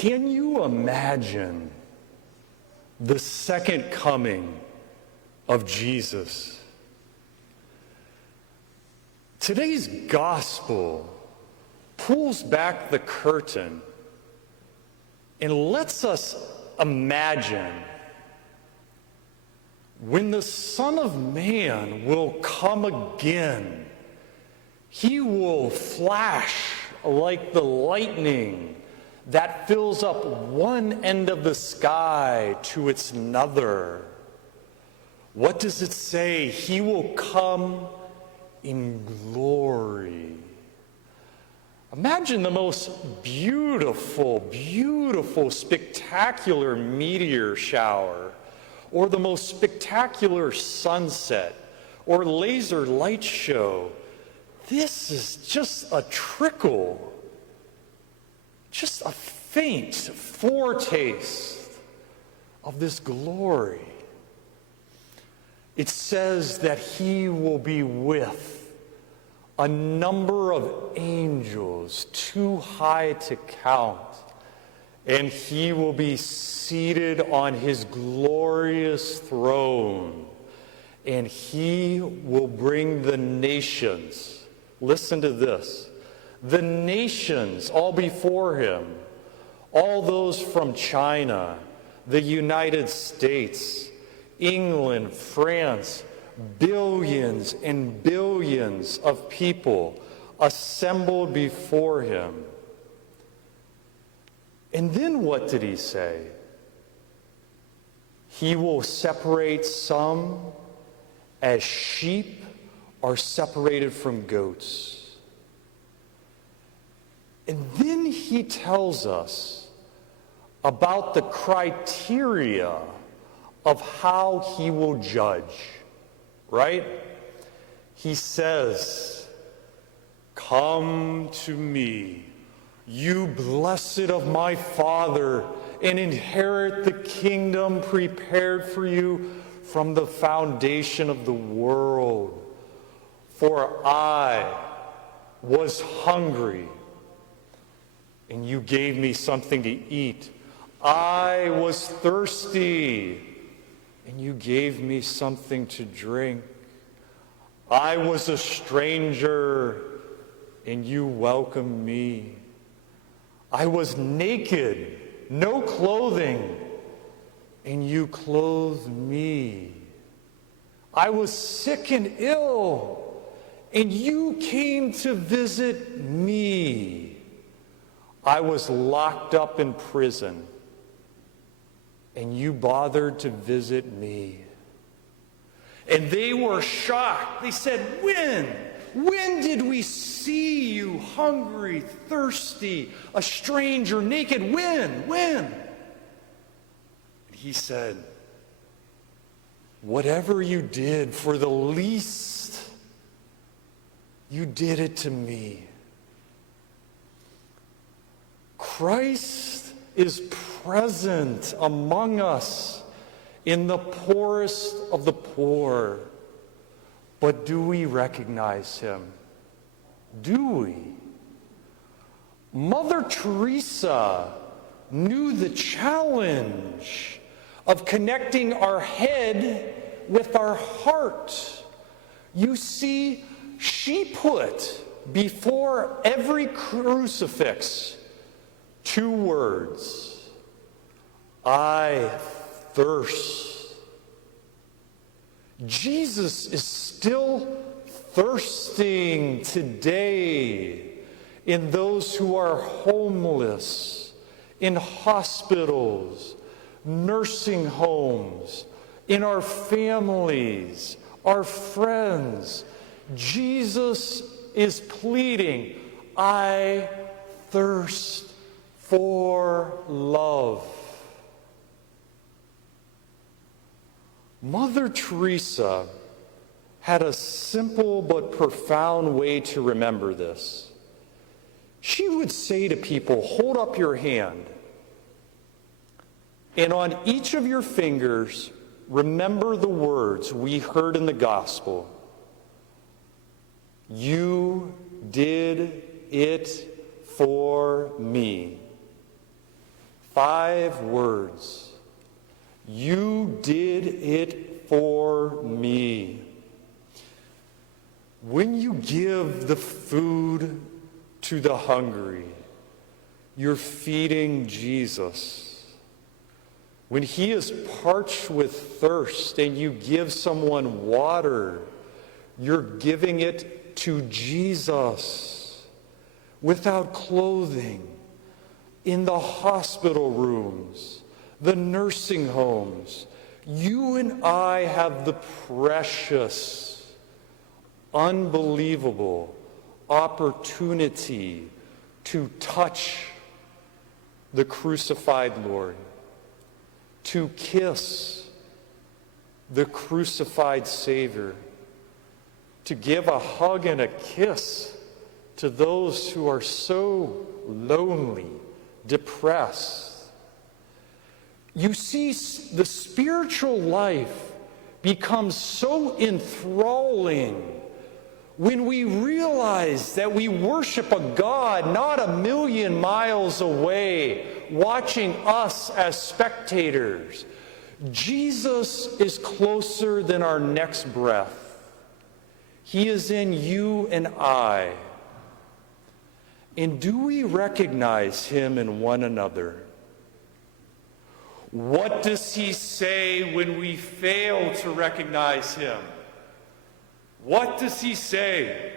Can you imagine the second coming of Jesus? Today's gospel pulls back the curtain and lets us imagine when the Son of Man will come again. He will flash like the lightning that fills up one end of the sky to its another. What does it say? He will come in glory. Imagine the most beautiful, beautiful, spectacular meteor shower, or the most spectacular sunset, or laser light show. This is just a trickle, just a faint foretaste of this glory. It says that he will be with a number of angels too high to count, and he will be seated on his glorious throne, and he will bring the nations. Listen to this. The nations all before him, all those from China, the United States, England, France, billions and billions of people assembled before him. And then what did he say? He will separate some as sheep are separated from goats. And then he tells us about the criteria of how he will judge, right? He says, "Come to me, you blessed of my Father, and inherit the kingdom prepared for you from the foundation of the world. For I was hungry, and you gave me something to eat. I was thirsty, and you gave me something to drink. I was a stranger, and you welcomed me. I was naked, no clothing, and you clothed me. I was sick and ill, and you came to visit me. I was locked up in prison, and you bothered to visit me." And they were shocked. They said, When did we see you hungry, thirsty, a stranger, naked? When? And he said, "Whatever you did for the least, you did it to me." Christ is present among us in the poorest of the poor. But do we recognize him? Do we? Mother Teresa knew the challenge of connecting our head with our heart. You see, she put before every crucifix 2 words: "I thirst." Jesus is still thirsting today in those who are homeless, in hospitals, nursing homes, in our families, our friends. Jesus is pleading, "I thirst for love." Mother Teresa had a simple but profound way to remember this. She would say to people, "Hold up your hand, and on each of your fingers, remember the words we heard in the gospel. You did it for me." 5 words. You did it for me. When you give the food to the hungry, you're feeding Jesus. When he is parched with thirst and you give someone water, you're giving it to Jesus. Without clothing, in the hospital rooms, the nursing homes, you and I have the precious, unbelievable opportunity to touch the crucified Lord, to kiss the crucified Savior, to give a hug and a kiss to those who are so lonely, depressed. You see, the spiritual life becomes so enthralling when we realize that we worship a God not a million miles away, watching us as spectators. Jesus is closer than our next breath. He is in you and I. And do we recognize him in one another? What does he say when we fail to recognize him? What does he say?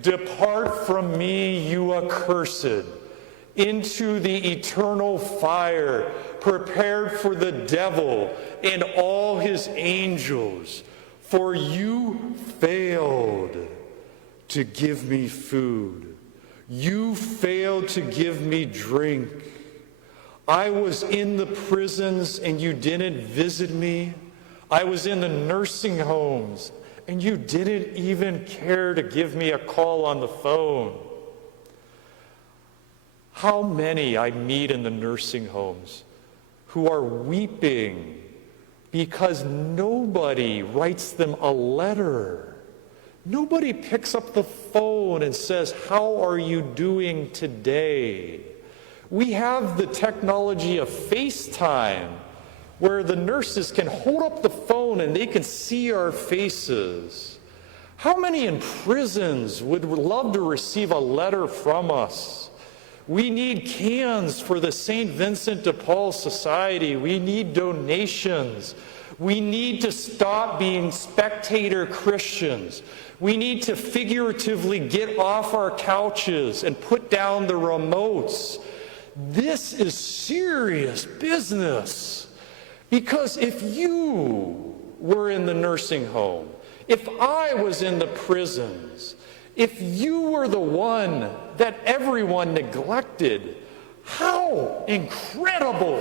Depart from me, you accursed, into the eternal fire prepared for the devil and all his angels. For you failed to give me food. You failed to give me drink. I was in the prisons and you didn't visit me. I was in the nursing homes and you didn't even care to give me a call on the phone. How many I meet in the nursing homes who are weeping because nobody writes them a letter. Nobody picks up the phone and says, "How are you doing today?" We have the technology of FaceTime, where the nurses can hold up the phone and they can see our faces. How many in prisons would love to receive a letter from us? We need cans for the St. Vincent de Paul Society. We need donations. We need to stop being spectator Christians. We need to figuratively get off our couches and put down the remotes. This is serious business. Because if you were in the nursing home, if I was in the prisons, if you were the one that everyone neglected, how incredible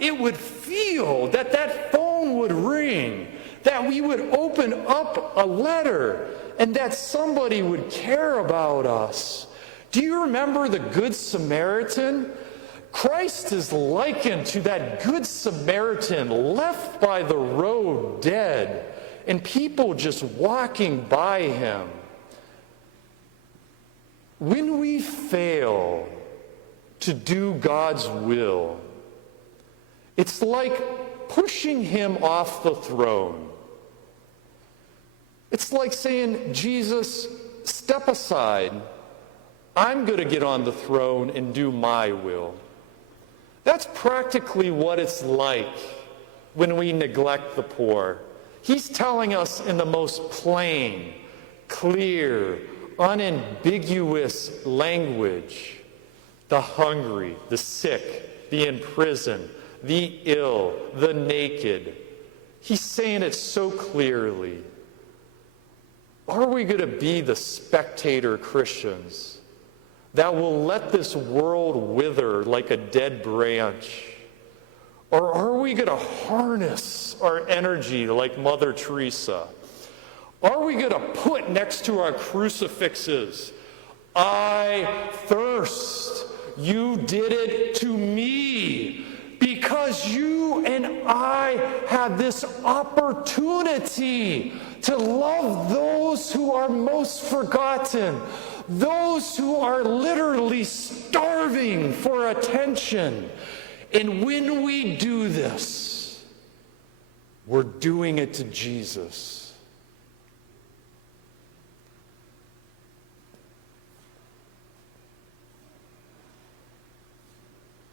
it would feel that that phone would ring, that we would open up a letter, and that somebody would care about us. Do you remember the Good Samaritan? Christ is likened to that Good Samaritan left by the road dead, and people just walking by him. When we fail to do God's will, it's like pushing him off the throne. It's like saying, "Jesus, step aside. I'm going to get on the throne and do my will." That's practically what it's like when we neglect the poor. He's telling us in the most plain, clear, unambiguous language, the hungry, the sick, the imprisoned, the ill, the naked. He's saying it so clearly. Are we going to be the spectator Christians that will let this world wither like a dead branch? Or are we going to harness our energy like Mother Teresa? Are we going to put next to our crucifixes, "I thirst, you did it to me," because you and I have this opportunity to love those who are most forgotten, those who are literally starving for attention. And when we do this, we're doing it to Jesus.